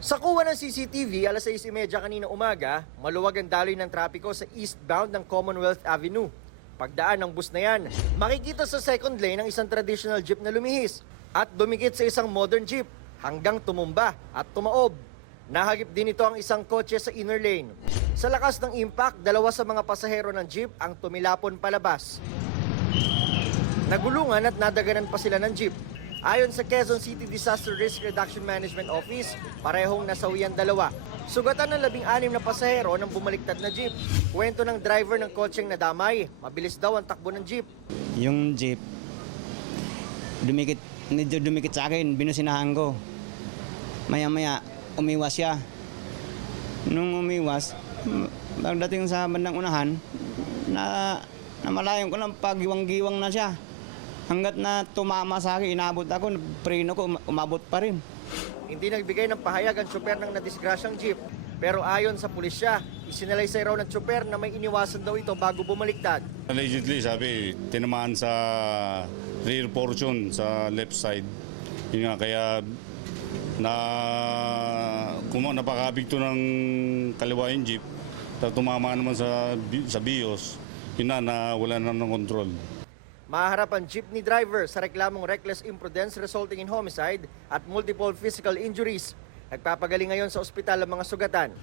Sa kuha ng CCTV, alas 6:30 kanina umaga, maluwag ang daloy ng trapiko sa eastbound ng Commonwealth Avenue. Pagdaan ng bus na yan, makikita sa second lane ang isang traditional jeep na lumihis at dumikit sa isang modern jeep hanggang tumumba at tumaob. Nahagip din ito ang isang kotse sa inner lane. Sa lakas ng impact, dalawa sa mga pasahero ng jeep ang tumilapon palabas. Nagulungan at nadaganan pa sila ng jeep. Ayon sa Quezon City Disaster Risk Reduction Management Office, parehong nasawian dalawa. Sugatan ng 16 na pasahero ng bumaliktad na jeep. Kwento ng driver ng kotseng nadamay, mabilis daw ang takbo ng jeep. Yung jeep, medyo dumikit sa akin, binusinahan ko. Maya-maya, umiwas siya. Nung umiwas, pagdating sa bandang unahan, namalayan ko lang paggiwang-giwang na siya. Hanggat na tumama sa akin, inabot ako, preno ko, umabot pa rin. Hindi nagbigay ng pahayag ang tsoper ng nadisgrasyang jeep. Pero ayon sa pulisya, isinalaysay raw ng tsoper na may iniwasan daw ito bago bumaliktad. Allegedly, sabi, tinamaan sa rear portion sa left side. Yun nga, kaya napakabigto ng kaliwa yung jeep. Tapos tumama naman sa BIOS, yun na wala na ng control. Maharap ang jeepney driver sa reklamong reckless imprudence resulting in homicide at multiple physical injuries. Nagpapagaling ngayon sa ospital ang mga sugatan.